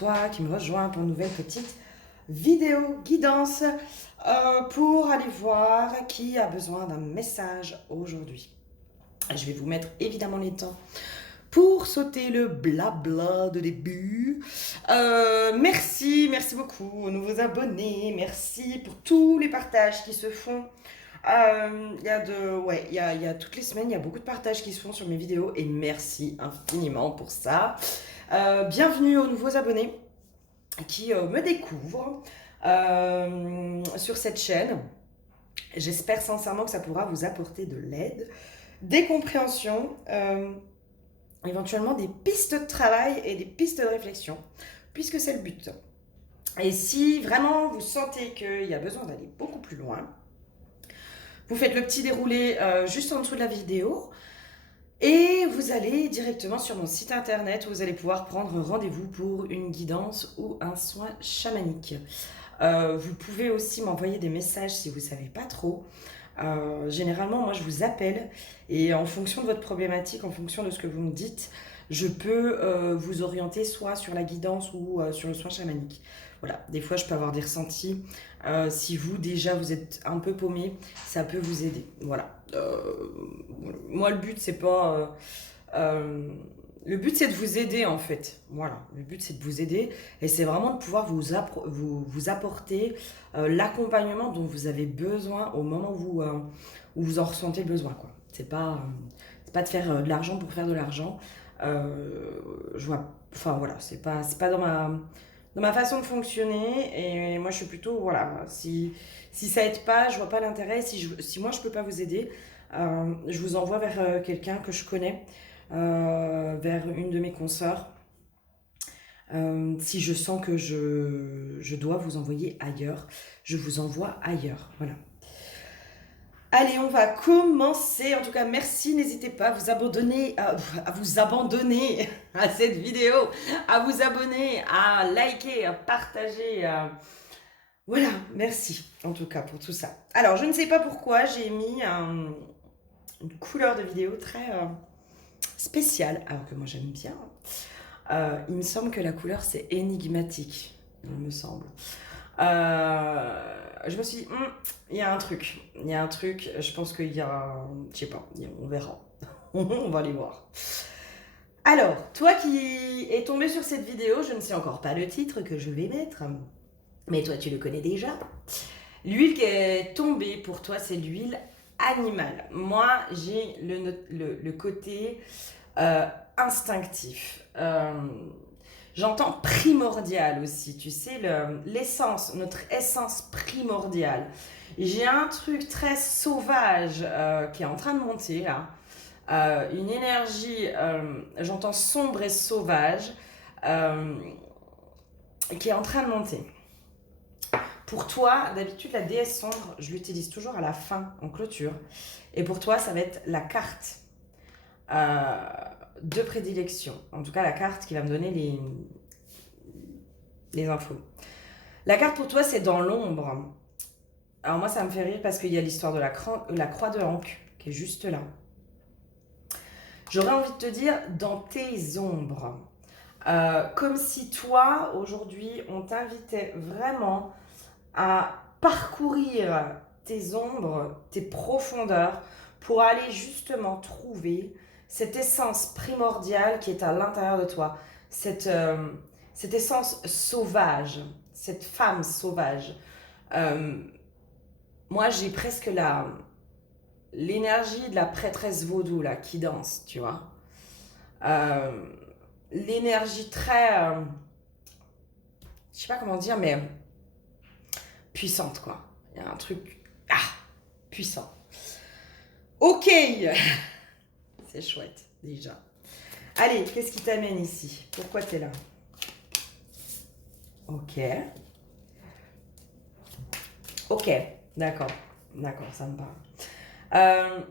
toi qui me rejoins pour une nouvelle petite vidéo guidance pour aller voir qui a besoin d'un message aujourd'hui. Je vais vous mettre évidemment les temps pour sauter le blabla de début. Merci beaucoup aux nouveaux abonnés. Merci pour tous les partages qui se font. Il y a toutes les semaines, il y a beaucoup de partages qui se font sur mes vidéos et merci infiniment pour ça. Bienvenue aux nouveaux abonnés qui me découvrent sur cette chaîne. J'espère sincèrement que ça pourra vous apporter de l'aide, des compréhensions, éventuellement des pistes de travail et des pistes de réflexion, puisque c'est le but. Et si vraiment vous sentez qu'il y a besoin d'aller beaucoup plus loin, vous faites le petit déroulé juste en dessous de la vidéo et vous allez directement sur mon site internet où vous allez pouvoir prendre rendez-vous pour une guidance ou un soin chamanique. Vous pouvez aussi m'envoyer des messages si vous ne savez pas trop. Généralement, moi, je vous appelle et en fonction de votre problématique, en fonction de ce que vous me dites, je peux vous orienter soit sur la guidance ou sur le soin chamanique. Voilà, des fois, je peux avoir des ressentis. Si vous, déjà, vous êtes un peu paumé, ça peut vous aider. Voilà. Moi, le but, c'est pas... le but, c'est de vous aider, en fait. Voilà, le but, c'est de vous aider. Et c'est vraiment de pouvoir vous apporter l'accompagnement dont vous avez besoin au moment où vous en ressentez le besoin, quoi. C'est pas de faire de l'argent pour faire de l'argent. Enfin, voilà, c'est pas dans ma façon de fonctionner. Et moi, je suis plutôt, voilà, si ça aide pas, je vois pas l'intérêt. Si moi, je peux pas vous aider, je vous envoie vers quelqu'un que je connais. Vers une de mes consoeurs si je sens que je dois vous envoyer ailleurs, je vous envoie ailleurs. Voilà. Allez, on va commencer. En tout cas, merci. N'hésitez pas à vous abandonner, à vous abandonner à cette vidéo, à vous abonner, à liker, à partager. Voilà, merci en tout cas pour tout ça. Alors, je ne sais pas pourquoi j'ai mis une couleur de vidéo très spéciale, alors que moi j'aime bien. Il me semble que la couleur c'est énigmatique, il me semble. Je me suis dit, il y a un truc, je pense qu'il y a, je sais pas, on verra, on va aller voir. Alors, toi qui es tombé sur cette vidéo, je ne sais encore pas le titre que je vais mettre, mais toi tu le connais déjà. L'huile qui est tombée pour toi, c'est l'huile animale. Moi, j'ai le côté instinctif. J'entends primordial aussi, tu sais, l'essence, notre essence primordiale. J'ai un truc très sauvage qui est en train de monter là. Une énergie, j'entends sombre et sauvage, qui est en train de monter. Pour toi, d'habitude, la déesse sombre, je l'utilise toujours à la fin, en clôture. Et pour toi, ça va être la carte de prédilection. En tout cas, la carte qui va me donner les infos. La carte pour toi, c'est dans l'ombre. Alors moi, ça me fait rire parce qu'il y a l'histoire de la croix de Hank, qui est juste là. J'aurais envie de te dire, dans tes ombres. Comme si toi, aujourd'hui, on t'invitait vraiment à parcourir tes ombres, tes profondeurs, pour aller justement trouver cette essence primordiale qui est à l'intérieur de toi, cette essence sauvage, cette femme sauvage. Moi, j'ai presque l'énergie de la prêtresse vaudou là, qui danse, tu vois. L'énergie très... je sais pas comment dire, mais puissante, quoi. Il y a un truc... puissant. Ok. C'est chouette, déjà. Allez, qu'est-ce qui t'amène ici? Pourquoi t'es là? Ok, d'accord, ça me parle.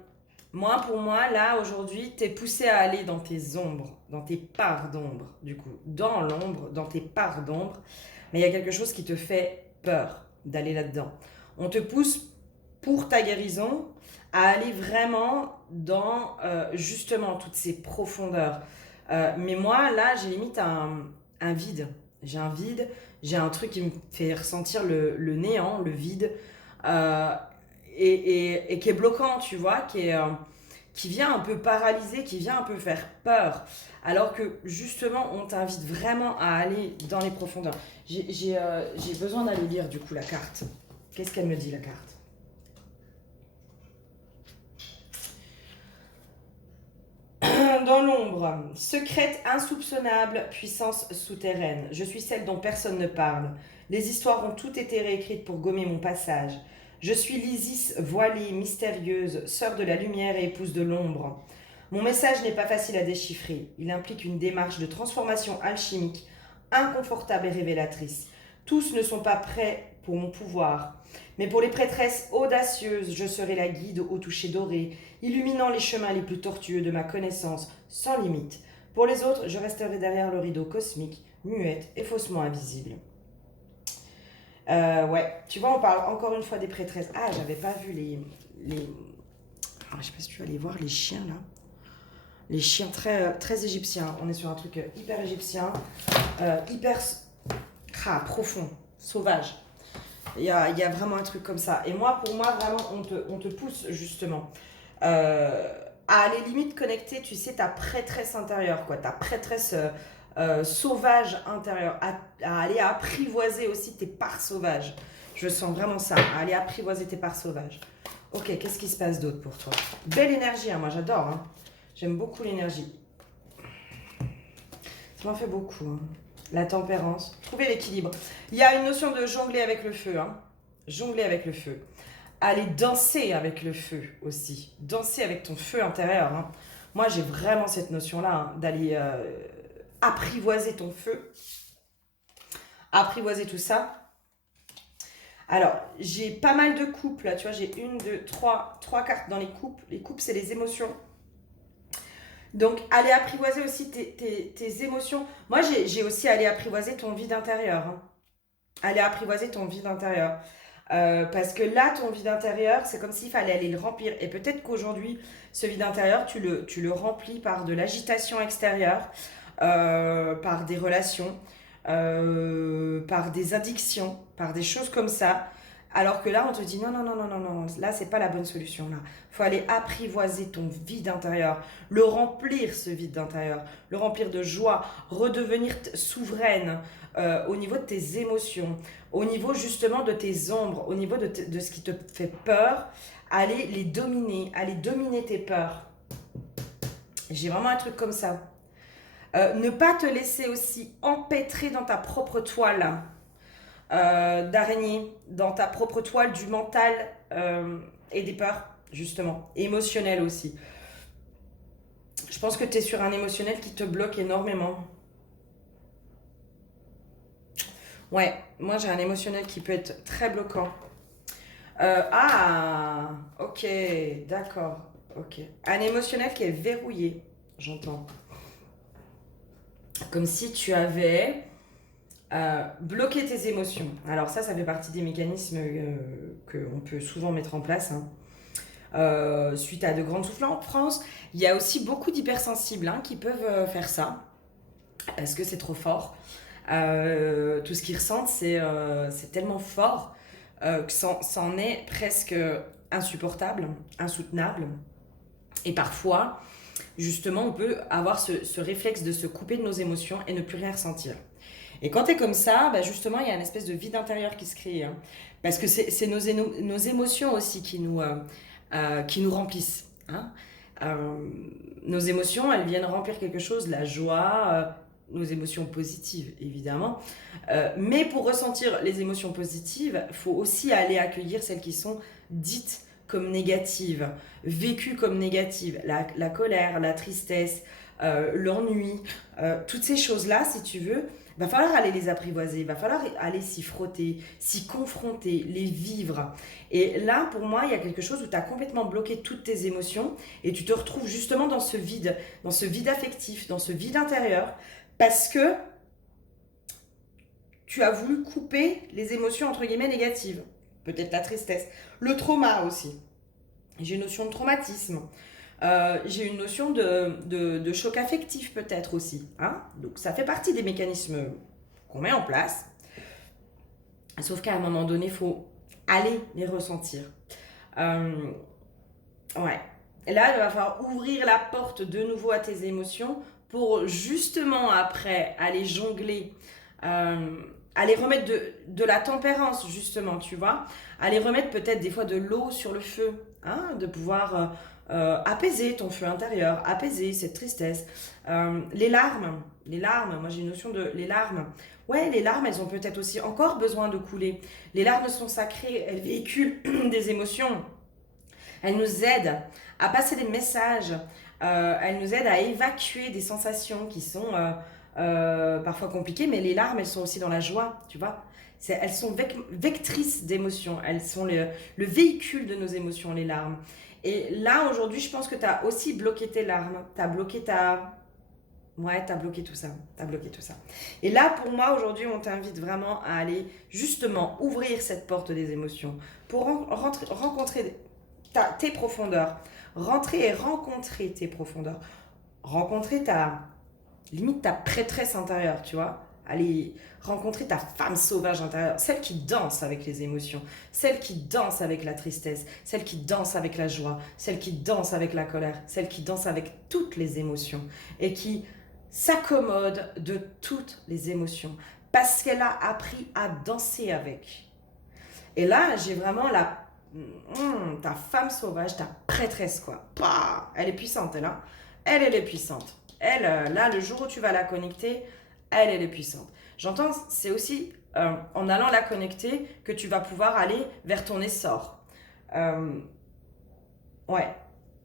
Pour moi, là, aujourd'hui, t'es poussé à aller dans tes ombres, dans tes parts d'ombre, du coup. Dans l'ombre, dans tes parts d'ombre. Mais il y a quelque chose qui te fait peur d'aller là-dedans. On te pousse pour ta guérison à aller vraiment dans, justement, toutes ces profondeurs. Mais moi, là, j'ai limite un vide. J'ai un vide, j'ai un truc qui me fait ressentir le néant, le vide, euh, et qui est bloquant, tu vois, qui vient un peu paralyser, qui vient un peu faire peur. Alors que justement, on t'invite vraiment à aller dans les profondeurs. J'ai besoin d'aller lire du coup la carte. Qu'est-ce qu'elle me dit la carte? Dans l'ombre, secrète insoupçonnable, puissance souterraine. Je suis celle dont personne ne parle. Les histoires ont toutes été réécrites pour gommer mon passage. Je suis l'Isis voilée, mystérieuse, sœur de la lumière et épouse de l'ombre. Mon message n'est pas facile à déchiffrer. Il implique une démarche de transformation alchimique, inconfortable et révélatrice. Tous ne sont pas prêts pour mon pouvoir. Mais pour les prêtresses audacieuses, je serai la guide au toucher doré, illuminant les chemins les plus tortueux de ma connaissance, sans limite. Pour les autres, je resterai derrière le rideau cosmique, muette et faussement invisible. Ouais, tu vois, on parle encore une fois des prêtresses. Ah, j'avais pas vu les... Je sais pas si tu vas aller voir les chiens là. Les chiens très égyptiens. On est sur un truc hyper égyptien, hyper profond, sauvage. Il y a vraiment un truc comme ça. Et moi, pour moi, vraiment, on te pousse justement à aller limite connecter, tu sais, ta prêtresse intérieure, quoi, ta prêtresse sauvage intérieure, à aller apprivoiser aussi tes parts sauvages. Je sens vraiment ça, à aller apprivoiser tes parts sauvages. Ok, qu'est-ce qui se passe d'autre pour toi? Belle énergie, hein, moi j'adore. Hein. J'aime beaucoup l'énergie. Ça m'en fait beaucoup. Hein. La tempérance. Trouver l'équilibre. Il y a une notion de jongler avec le feu. Hein. Jongler avec le feu. Aller danser avec le feu aussi. Danser avec ton feu intérieur. Hein. Moi, j'ai vraiment cette notion-là hein, d'aller apprivoiser ton feu. Apprivoiser tout ça. Alors, j'ai pas mal de coupes là. Tu vois, j'ai une, deux, trois cartes dans les coupes. Les coupes, c'est les émotions. Donc, aller apprivoiser aussi tes émotions. Moi, j'ai aussi allé apprivoiser ton vide intérieur. Hein. Aller apprivoiser ton vide intérieur. Parce que là, ton vide intérieur, c'est comme s'il fallait aller le remplir. Et peut-être qu'aujourd'hui, ce vide intérieur, tu le remplis par de l'agitation extérieure, par des relations, par des addictions, par des choses comme ça. Alors que là, on te dit non, non, non, non, non, non, là, c'est pas la bonne solution. Là, il faut aller apprivoiser ton vide intérieur, le remplir, ce vide intérieur, le remplir de joie, redevenir souveraine au niveau de tes émotions, au niveau justement de tes ombres, au niveau de ce qui te fait peur, aller les dominer, aller dominer tes peurs. J'ai vraiment un truc comme ça. Ne pas te laisser aussi empêtrer dans ta propre toile d'araignée, dans ta propre toile du mental et des peurs, justement, émotionnelles aussi. Je pense que tu es sur un émotionnel qui te bloque énormément. Ouais, moi j'ai un émotionnel qui peut être très bloquant. Ok, d'accord, ok. Un émotionnel qui est verrouillé, j'entends. Comme si tu avais bloqué tes émotions. Alors ça fait partie des mécanismes qu'on peut souvent mettre en place. Hein. Suite à de grandes souffrances, il y a aussi beaucoup d'hypersensibles hein, qui peuvent faire ça parce que c'est trop fort. Tout ce qu'ils ressentent, c'est tellement fort que c'en est presque insupportable, insoutenable. Et parfois, justement, on peut avoir ce réflexe de se couper de nos émotions et ne plus rien ressentir. Et quand tu es comme ça, bah justement, il y a une espèce de vide intérieur qui se crée. Hein. Parce que c'est nos émotions aussi qui nous remplissent. Hein. Nos émotions, elles viennent remplir quelque chose, la joie, nos émotions positives, évidemment. Mais pour ressentir les émotions positives, il faut aussi aller accueillir celles qui sont dites comme négatives, vécues comme négatives. La colère, la tristesse, l'ennui, toutes ces choses-là, si tu veux, va falloir aller les apprivoiser, va falloir aller s'y frotter, s'y confronter, les vivre. Et là, pour moi, il y a quelque chose où tu as complètement bloqué toutes tes émotions et tu te retrouves justement dans ce vide affectif, dans ce vide intérieur, parce que tu as voulu couper les émotions entre guillemets négatives. Peut-être la tristesse, le trauma aussi. J'ai une notion de traumatisme. J'ai une notion de choc affectif peut-être aussi. Hein. Donc ça fait partie des mécanismes qu'on met en place. Sauf qu'à un moment donné, il faut aller les ressentir. Ouais. Et là, il va falloir ouvrir la porte de nouveau à tes émotions pour justement après aller jongler, aller remettre de la tempérance justement, tu vois, aller remettre peut-être des fois de l'eau sur le feu, hein, de pouvoir apaiser ton feu intérieur, apaiser cette tristesse. Les larmes, moi j'ai une notion de les larmes. Ouais, les larmes, elles ont peut-être aussi encore besoin de couler. Les larmes sont sacrées, elles véhiculent des émotions. Elles nous aident à passer des messages, elles nous aident à évacuer des sensations qui sont parfois compliquées, mais les larmes, elles sont aussi dans la joie, tu vois. Elles sont vectrices d'émotions, elles sont le véhicule de nos émotions, les larmes. Et là, aujourd'hui, je pense que tu as aussi bloqué tes larmes, tu as bloqué ta... Ouais, t'as bloqué tout ça, t'as bloqué tout ça. Et là, pour moi, aujourd'hui, on t'invite vraiment à aller justement ouvrir cette porte des émotions pour rencontrer tes profondeurs. Rentrer et rencontrer tes profondeurs. Rencontrer limite ta prêtresse intérieure, tu vois. Aller rencontrer ta femme sauvage intérieure, celle qui danse avec les émotions, celle qui danse avec la tristesse, celle qui danse avec la joie, celle qui danse avec la colère, celle qui danse avec toutes les émotions et qui s'accommode de toutes les émotions parce qu'elle a appris à danser avec. Et là, j'ai vraiment ta femme sauvage, ta prêtresse, quoi. Bah, elle est puissante, elle, hein. Elle est puissante. Elle, là, le jour où tu vas la connecter, elle est puissante. J'entends, c'est aussi en allant la connecter que tu vas pouvoir aller vers ton essor. Ouais,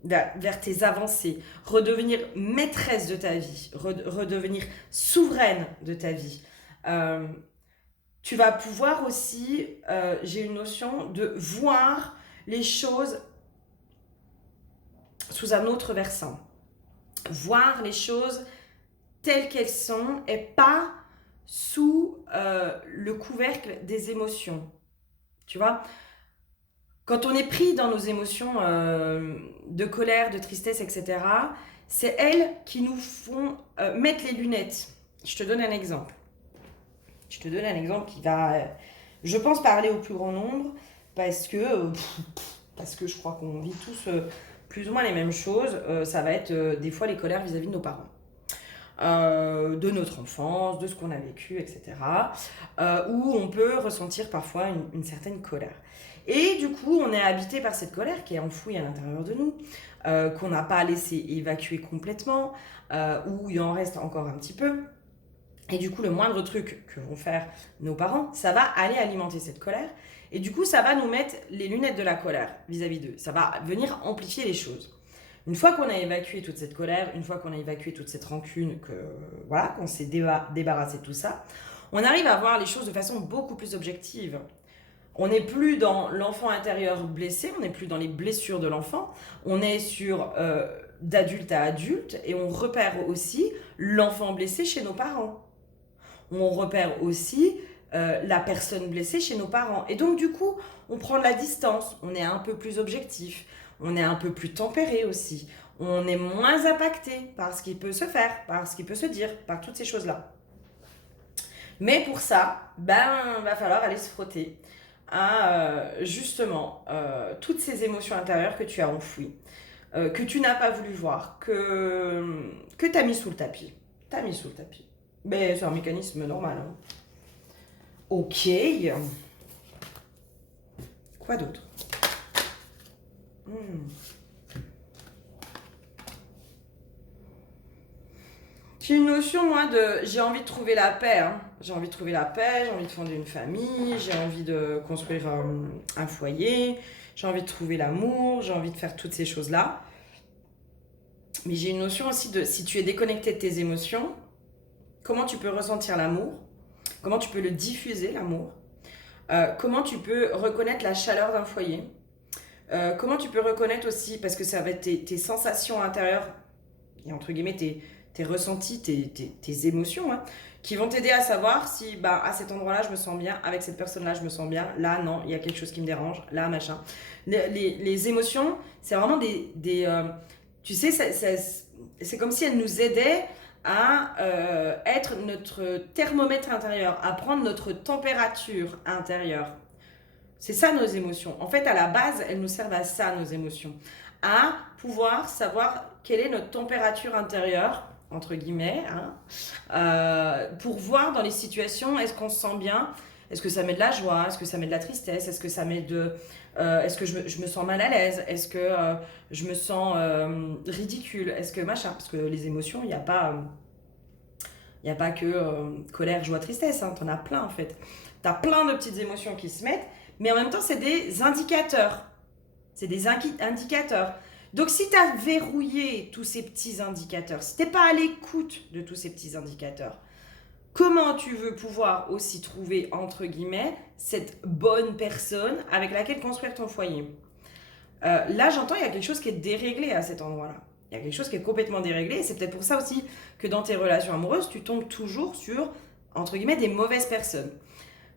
vers tes avancées, redevenir maîtresse de ta vie, redevenir souveraine de ta vie. Tu vas pouvoir aussi, j'ai une notion de voir les choses sous un autre versant. Voir les choses telles qu'elles sont et pas sous le couvercle des émotions. Tu vois ? Quand on est pris dans nos émotions de colère, de tristesse, etc., c'est elles qui nous font mettre les lunettes. Je te donne un exemple. Qui va, je pense, parler au plus grand nombre parce que je crois qu'on vit tous plus ou moins les mêmes choses. Ça va être des fois les colères vis-à-vis de nos parents. De notre enfance, de ce qu'on a vécu, etc. Où on peut ressentir parfois une certaine colère. Et du coup, on est habité par cette colère qui est enfouie à l'intérieur de nous, qu'on n'a pas laissé évacuer complètement, où il en reste encore un petit peu. Et du coup, le moindre truc que vont faire nos parents, ça va aller alimenter cette colère. Et du coup, ça va nous mettre les lunettes de la colère vis-à-vis d'eux. Ça va venir amplifier les choses. Une fois qu'on a évacué toute cette colère, une fois qu'on a évacué toute cette rancune, qu'on s'est débarrassé de tout ça, on arrive à voir les choses de façon beaucoup plus objective. On n'est plus dans l'enfant intérieur blessé, on n'est plus dans les blessures de l'enfant, on est sur d'adulte à adulte et on repère aussi l'enfant blessé chez nos parents. On repère aussi la personne blessée chez nos parents. Et donc du coup, on prend de la distance, on est un peu plus objectif, on est un peu plus tempéré aussi, on est moins impacté par ce qui peut se faire, par ce qui peut se dire, par toutes ces choses-là. Mais pour ça, va falloir aller se frotter à justement toutes ces émotions intérieures que tu as enfouies, que tu n'as pas voulu voir, que tu as mis sous le tapis. Mais c'est un mécanisme normal. Hein. Ok. Quoi d'autre? J'ai une notion, moi, j'ai envie de trouver la paix. Hein. J'ai envie de fonder une famille, j'ai envie de construire un foyer, j'ai envie de trouver l'amour, j'ai envie de faire toutes ces choses-là. Mais j'ai une notion aussi de si tu es déconnecté de tes émotions, comment tu peux ressentir l'amour, comment tu peux le diffuser, l'amour, comment tu peux reconnaître la chaleur d'un foyer, comment tu peux reconnaître aussi, parce que ça va être tes sensations intérieures, et entre guillemets tes ressentis, tes émotions, hein, qui vont t'aider à savoir si à cet endroit-là je me sens bien, avec cette personne-là je me sens bien, là non, il y a quelque chose qui me dérange, là machin. Les émotions, c'est vraiment tu sais, c'est comme si elles nous aidaient à être notre thermomètre intérieur, à prendre notre température intérieure. C'est ça nos émotions. En fait, à la base, elles nous servent à ça, nos émotions. À pouvoir savoir quelle est notre température intérieure, entre guillemets, hein, pour voir dans les situations, est-ce qu'on se sent bien, est-ce que ça met de la joie, est-ce que ça met de la tristesse, est-ce que ça met de... est-ce que je me sens mal à l'aise, est-ce que je me sens ridicule, est-ce que machin, parce que les émotions, il n'y a pas que colère, joie, tristesse, hein, t'en as plein en fait. T'as plein de petites émotions qui se mettent, mais en même temps, c'est des indicateurs. C'est des indicateurs. Donc, si tu as verrouillé tous ces petits indicateurs, si tu n'es pas à l'écoute de tous ces petits indicateurs, comment tu veux pouvoir aussi trouver, entre guillemets, cette bonne personne avec laquelle construire ton foyer? Là, j'entends, il y a quelque chose qui est déréglé à cet endroit-là. Il y a quelque chose qui est complètement déréglé. Et c'est peut-être pour ça aussi que dans tes relations amoureuses, tu tombes toujours sur, entre guillemets, des mauvaises personnes.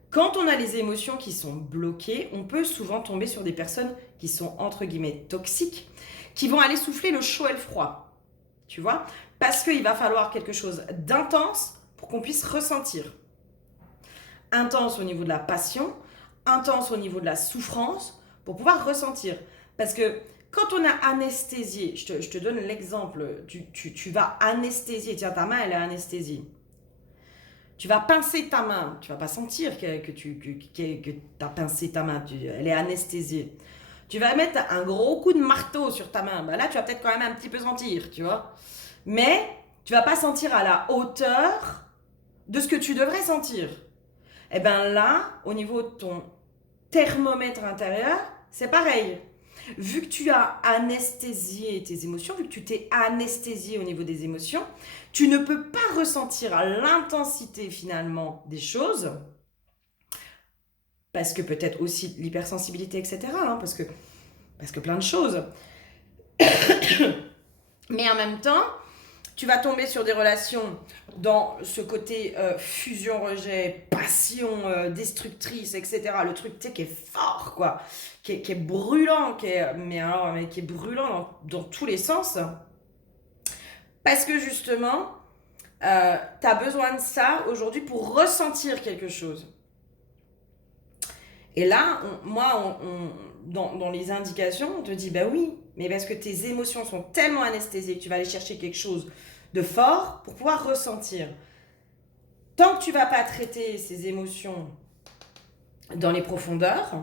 Quand on a les émotions qui sont bloquées, on peut souvent tomber sur des personnes qui sont entre guillemets toxiques, qui vont aller souffler le chaud et le froid, tu vois, parce qu'il va falloir quelque chose d'intense pour qu'on puisse ressentir. Intense au niveau de la passion, intense au niveau de la souffrance, pour pouvoir ressentir. Parce que quand on a anesthésié, je te donne l'exemple, tu vas anesthésier, tiens, ta main elle est anesthésiée. Tu vas pincer ta main, tu vas pas sentir que tu as pincé ta main, elle est anesthésiée. Tu vas mettre un gros coup de marteau sur ta main, là tu vas peut-être quand même un petit peu sentir, tu vois. Mais tu vas pas sentir à la hauteur de ce que tu devrais sentir. Et bien là, au niveau de ton thermomètre intérieur, c'est pareil. Vu que tu as anesthésié tes émotions, vu que tu t'es anesthésié au niveau des émotions, tu ne peux pas ressentir l'intensité finalement des choses, parce que peut-être aussi l'hypersensibilité, etc. Hein, parce que plein de choses. Mais en même temps, tu vas tomber sur des relations dans ce côté fusion-rejet, passion destructrice, etc. Le truc, tu sais, qui est fort, quoi. Qui est brûlant, qui est brûlant dans tous les sens. Parce que justement, tu as besoin de ça aujourd'hui pour ressentir quelque chose. Et là, dans les indications, on te dit, bah oui, mais parce que tes émotions sont tellement anesthésiées que tu vas aller chercher quelque chose de fort pour pouvoir ressentir. Tant que tu vas pas traiter ces émotions dans les profondeurs,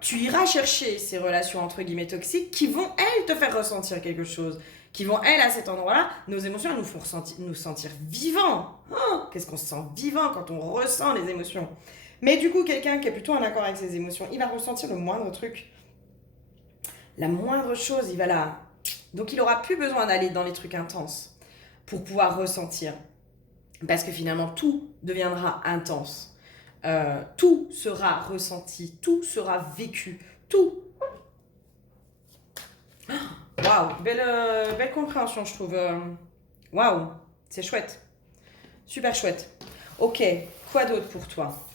tu iras chercher ces relations entre guillemets toxiques qui vont, elles, te faire ressentir quelque chose. Qui vont, elles, à cet endroit-là, nos émotions, elles nous font nous sentir vivants. Oh, qu'est-ce qu'on se sent vivant quand on ressent les émotions. Mais du coup, quelqu'un qui est plutôt en accord avec ses émotions, il va ressentir le moindre truc. La moindre chose, il va là. Donc, il n'aura plus besoin d'aller dans les trucs intenses pour pouvoir ressentir. Parce que finalement, tout deviendra intense. Tout sera ressenti, tout sera vécu, tout. Waouh, belle compréhension, je trouve. Waouh, c'est chouette. Super chouette. Ok, quoi d'autre pour toi?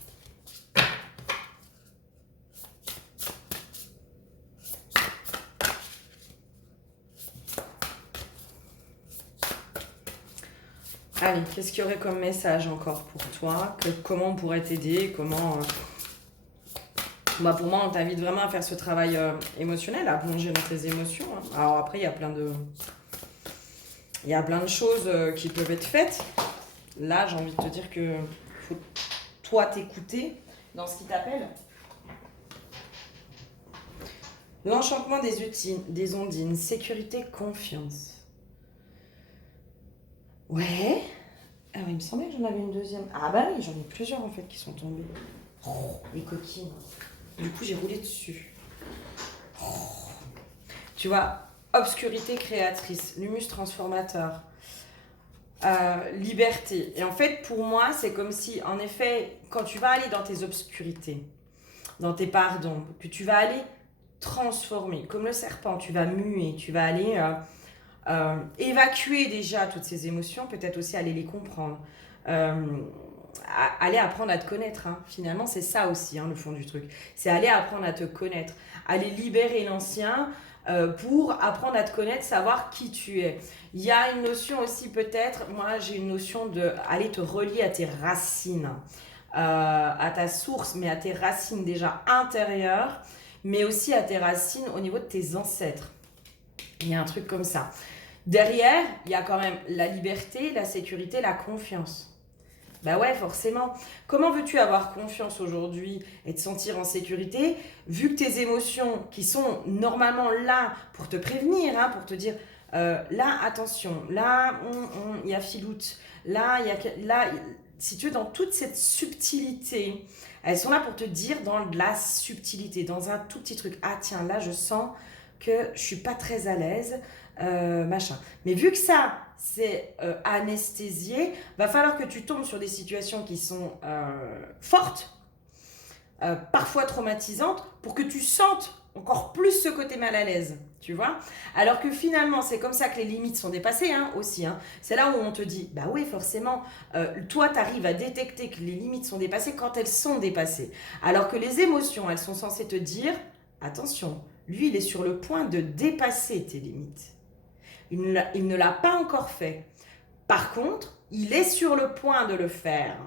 Allez, qu'est-ce qu'il y aurait comme message encore pour toi? Comment on pourrait t'aider? Comment... pour moi, on t'invite vraiment à faire ce travail émotionnel, à plonger dans tes émotions. Hein. Alors après, il y a plein de choses qui peuvent être faites. Là, j'ai envie de te dire que faut toi t'écouter dans ce qui t'appelle. L'enchantement des ondines, sécurité, confiance. Ouais. Ah oui, il me semblait que j'en avais une deuxième. Ah bah oui, j'en ai plusieurs en fait qui sont tombées. Oh, les coquines. Du coup, j'ai roulé dessus. Oh. Tu vois, obscurité créatrice, l'humus transformateur, liberté. Et en fait, pour moi, c'est comme si, en effet, quand tu vas aller dans tes obscurités, dans tes parts d'ombre, que tu vas aller transformer, comme le serpent, tu vas muer, tu vas aller évacuer déjà toutes ces émotions, peut-être aussi aller les comprendre. aller apprendre à te connaître. Hein. Finalement, c'est ça aussi, hein, le fond du truc. C'est aller apprendre à te connaître, aller libérer l'ancien pour apprendre à te connaître, savoir qui tu es. Il y a une notion aussi peut-être, moi j'ai une notion de aller te relier à tes racines, à ta source, mais à tes racines déjà intérieures, mais aussi à tes racines au niveau de tes ancêtres. Il y a un truc comme ça. Derrière, il y a quand même la liberté, la sécurité, la confiance. Bah ouais, forcément. Comment veux-tu avoir confiance aujourd'hui et te sentir en sécurité, vu que tes émotions, qui sont normalement là pour te prévenir, hein, pour te dire, là, attention, là, il y a filoute, là, si tu veux, dans toute cette subtilité, elles sont là pour te dire dans de la subtilité, dans un tout petit truc. Ah tiens, là, je sens que je suis pas très à l'aise, machin. Mais vu que ça, c'est anesthésié, va falloir que tu tombes sur des situations qui sont fortes, parfois traumatisantes, pour que tu sentes encore plus ce côté mal à l'aise, tu vois. Alors que finalement, c'est comme ça que les limites sont dépassées, hein, aussi. Hein. C'est là où on te dit, bah oui, forcément, toi, tu arrives à détecter que les limites sont dépassées quand elles sont dépassées. Alors que les émotions, elles sont censées te dire, attention, lui, il est sur le point de dépasser tes limites. Il ne l'a pas encore fait. Par contre, il est sur le point de le faire.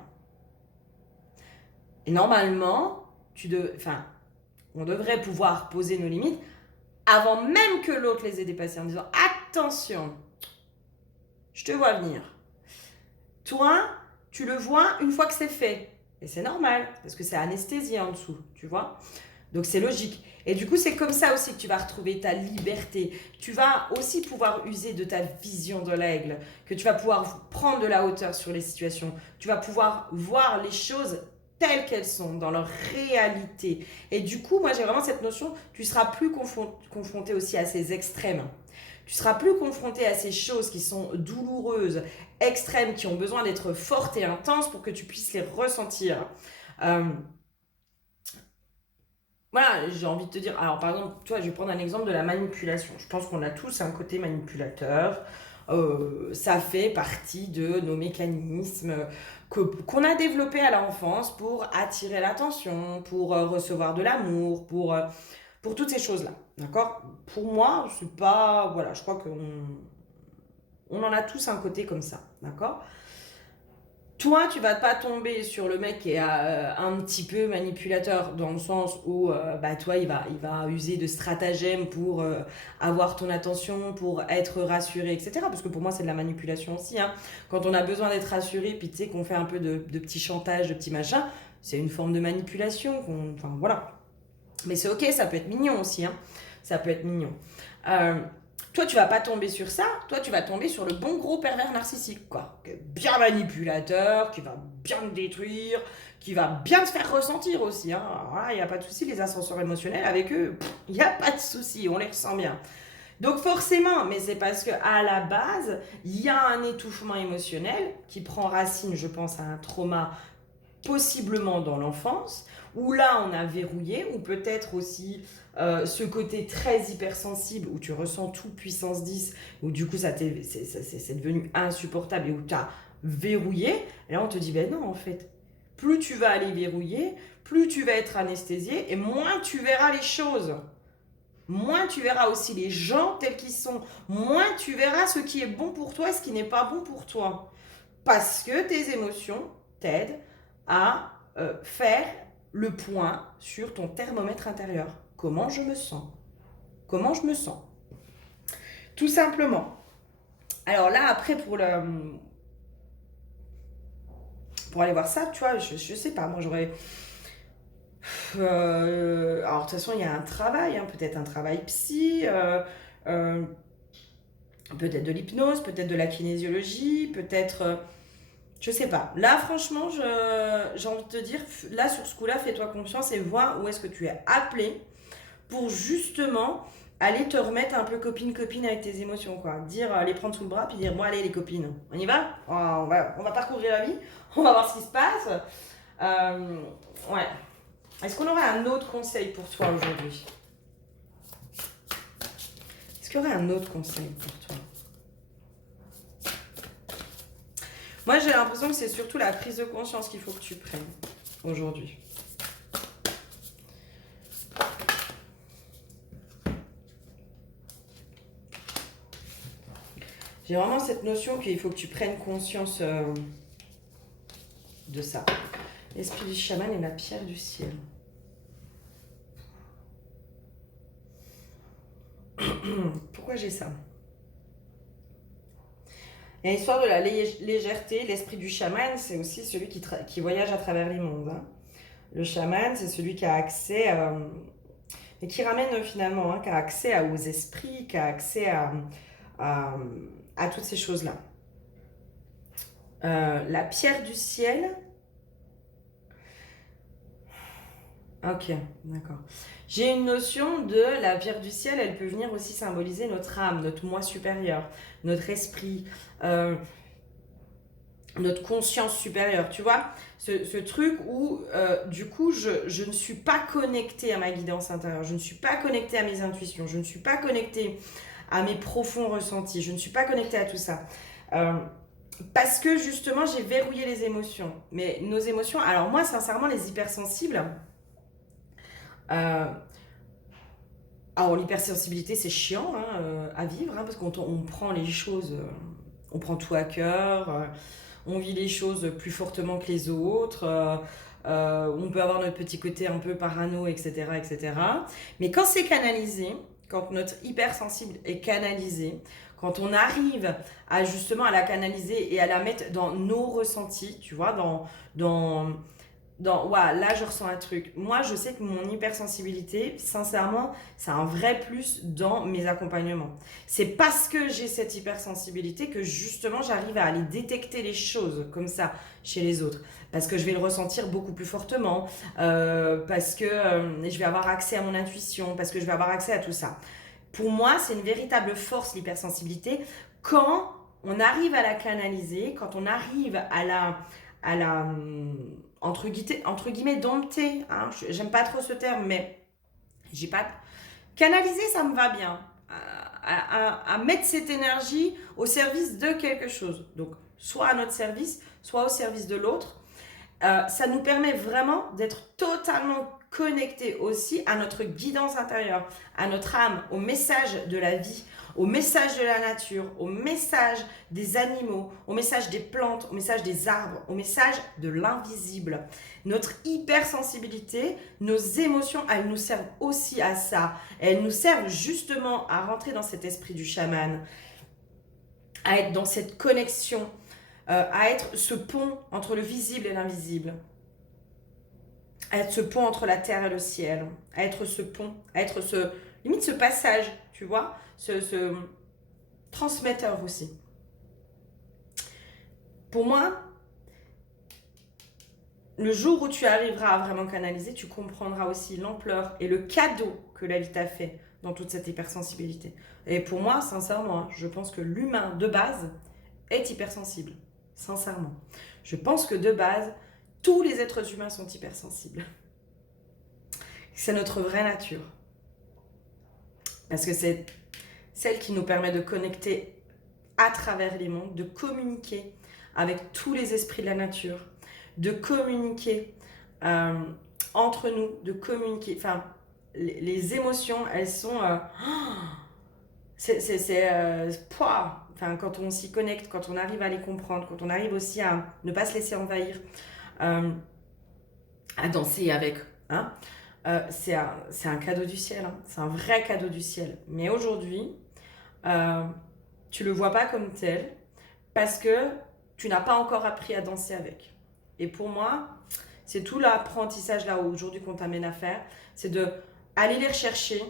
Et normalement, on devrait pouvoir poser nos limites avant même que l'autre les ait dépassées en disant « Attention, je te vois venir. » Toi, tu le vois une fois que c'est fait. Et c'est normal, parce que c'est anesthésié en dessous, tu vois. Donc c'est logique. Et du coup, c'est comme ça aussi que tu vas retrouver ta liberté. Tu vas aussi pouvoir user de ta vision de l'aigle, que tu vas pouvoir prendre de la hauteur sur les situations. Tu vas pouvoir voir les choses telles qu'elles sont, dans leur réalité. Et du coup, moi, j'ai vraiment cette notion, tu seras plus confronté aussi à ces extrêmes. Tu seras plus confronté à ces choses qui sont douloureuses, extrêmes, qui ont besoin d'être fortes et intenses pour que tu puisses les ressentir. Voilà, j'ai envie de te dire, alors par exemple, toi, je vais prendre un exemple de la manipulation. Je pense qu'on a tous un côté manipulateur. Ça fait partie de nos mécanismes qu'on a développés à l'enfance pour attirer l'attention, pour recevoir de l'amour, pour toutes ces choses-là. D'accord? Pour moi, c'est pas. Voilà, je crois qu'on en a tous un côté comme ça. D'accord? Toi, tu vas pas tomber sur le mec qui est un petit peu manipulateur dans le sens où, bah, toi, il va user de stratagèmes pour avoir ton attention, pour être rassuré, etc. Parce que pour moi, c'est de la manipulation aussi. Hein. Quand on a besoin d'être rassuré, puis tu sais qu'on fait un peu de petits chantages, de petits machins, c'est une forme de manipulation. Enfin, voilà. Mais c'est ok, ça peut être mignon aussi. Hein. Ça peut être mignon. Euh, Toi, tu vas pas tomber sur ça. Toi, tu vas tomber sur le bon gros pervers narcissique, quoi. Qui est bien manipulateur, qui va bien te détruire, qui va bien te faire ressentir aussi. Hein. Il n'y a pas de souci, les ascenseurs émotionnels, avec eux, il n'y a pas de souci, on les ressent bien. Donc forcément, mais c'est parce qu'à la base, il y a un étouffement émotionnel qui prend racine, je pense, à un trauma possiblement dans l'enfance, où là on a verrouillé, ou peut-être aussi ce côté très hypersensible où tu ressens tout puissance 10, où du coup c'est devenu insupportable et où tu as verrouillé, et là on te dit ben non en fait, plus tu vas aller verrouiller, plus tu vas être anesthésié et moins tu verras les choses. Moins tu verras aussi les gens tels qu'ils sont, moins tu verras ce qui est bon pour toi et ce qui n'est pas bon pour toi. Parce que tes émotions t'aident à faire le point sur ton thermomètre intérieur. Comment je me sens? Comment je me sens? Tout simplement. Alors là, après, pour aller voir ça, tu vois, je sais pas, moi j'aurais... alors de toute façon, il y a un travail, hein, peut-être un travail psy, euh, peut-être de l'hypnose, peut-être de la kinésiologie, peut-être... je sais pas. Là, franchement, j'ai envie de te dire, là, sur ce coup-là, fais-toi confiance et vois où est-ce que tu es appelé pour justement aller te remettre un peu copine-copine avec tes émotions, quoi. Dire, les prendre sous le bras, puis dire, bon, allez, les copines, on y va? On va parcourir la vie, on va voir ce qui se passe. Ouais. Est-ce qu'on aurait un autre conseil pour toi aujourd'hui? Est-ce qu'il y aurait un autre conseil pour toi? Moi, j'ai l'impression que c'est surtout la prise de conscience qu'il faut que tu prennes aujourd'hui. J'ai vraiment cette notion qu'il faut que tu prennes conscience de ça. L'esprit du chaman et la pierre du ciel. Pourquoi j'ai ça? Il y a l'histoire de la légèreté. L'esprit du chaman, c'est aussi celui qui voyage à travers les mondes. Hein. Le chaman, c'est celui qui a accès, et qui ramène finalement, hein, qui a accès aux esprits, qui a accès à toutes ces choses-là. La pierre du ciel. Ok, d'accord. J'ai une notion de la pierre du ciel, elle peut venir aussi symboliser notre âme, notre moi supérieur, notre esprit, notre conscience supérieure, tu vois, ce truc où du coup je ne suis pas connectée à ma guidance intérieure, je ne suis pas connectée à mes intuitions, je ne suis pas connectée à mes profonds ressentis, je ne suis pas connectée à tout ça. Parce que justement j'ai verrouillé les émotions. Mais nos émotions, alors moi sincèrement les hypersensibles, alors l'hypersensibilité c'est chiant hein, à vivre hein, parce qu'on prend les choses, on prend tout à cœur, on vit les choses plus fortement que les autres, on peut avoir notre petit côté un peu parano, etc. etc. Mais quand c'est canalisé, quand notre hypersensible est canalisé, quand on arrive à justement à la canaliser et à la mettre dans nos ressentis, tu vois, là je ressens un truc. Moi je sais que mon hypersensibilité, sincèrement, c'est un vrai plus dans mes accompagnements. C'est parce que j'ai cette hypersensibilité que justement j'arrive à aller détecter les choses comme ça chez les autres. Parce que je vais le ressentir beaucoup plus fortement, parce que je vais avoir accès à mon intuition, parce que je vais avoir accès à tout ça. Pour moi, c'est une véritable force l'hypersensibilité quand on arrive à la canaliser, quand on arrive à la entre guillemets dompter, hein, j'aime pas trop ce terme, mais j'ai pas canaliser, ça me va bien, à mettre cette énergie au service de quelque chose, donc soit à notre service, soit au service de l'autre. Ça nous permet vraiment d'être totalement connectés aussi à notre guidance intérieure, à notre âme, au message de la vie, au message de la nature, au message des animaux, au message des plantes, au message des arbres, au message de l'invisible. Notre hypersensibilité, nos émotions, elles nous servent aussi à ça. Elles nous servent justement à rentrer dans cet esprit du chaman, à être dans cette connexion, à être ce pont entre le visible et l'invisible, à être ce pont entre la terre et le ciel, à être ce pont, à être limite ce passage, tu vois, ce transmetteur aussi. Pour moi, le jour où tu arriveras à vraiment canaliser, tu comprendras aussi l'ampleur et le cadeau que la vie t'a fait dans toute cette hypersensibilité. Et pour moi, sincèrement, je pense que l'humain de base est hypersensible. Sincèrement. Je pense que de base, tous les êtres humains sont hypersensibles. C'est notre vraie nature. Parce que c'est celle qui nous permet de connecter à travers les mondes, de communiquer avec tous les esprits de la nature, de communiquer entre nous, de communiquer. Enfin, les émotions, elles sont... Enfin, quand on s'y connecte, quand on arrive à les comprendre, quand on arrive aussi à ne pas se laisser envahir, à danser avec, hein, c'est un cadeau du ciel, hein, c'est un vrai cadeau du ciel. Mais aujourd'hui, tu le vois pas comme tel parce que tu n'as pas encore appris à danser avec. Et pour moi, c'est tout l'apprentissage là aujourd'hui qu'on t'amène à faire, c'est de aller les rechercher,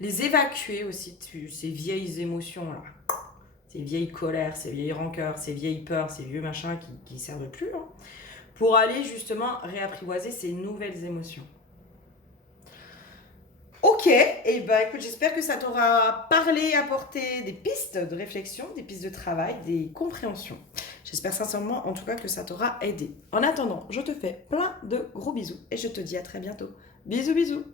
les évacuer aussi, ces vieilles émotions là. Ces vieilles colères, ces vieilles rancœurs, ces vieilles peurs, ces vieux machins qui servent plus, hein, pour aller justement réapprivoiser ces nouvelles émotions. Ok, et ben écoute, j'espère que ça t'aura parlé, apporté des pistes de réflexion, des pistes de travail, des compréhensions. J'espère sincèrement en tout cas que ça t'aura aidé. En attendant, je te fais plein de gros bisous et je te dis à très bientôt. Bisous bisous.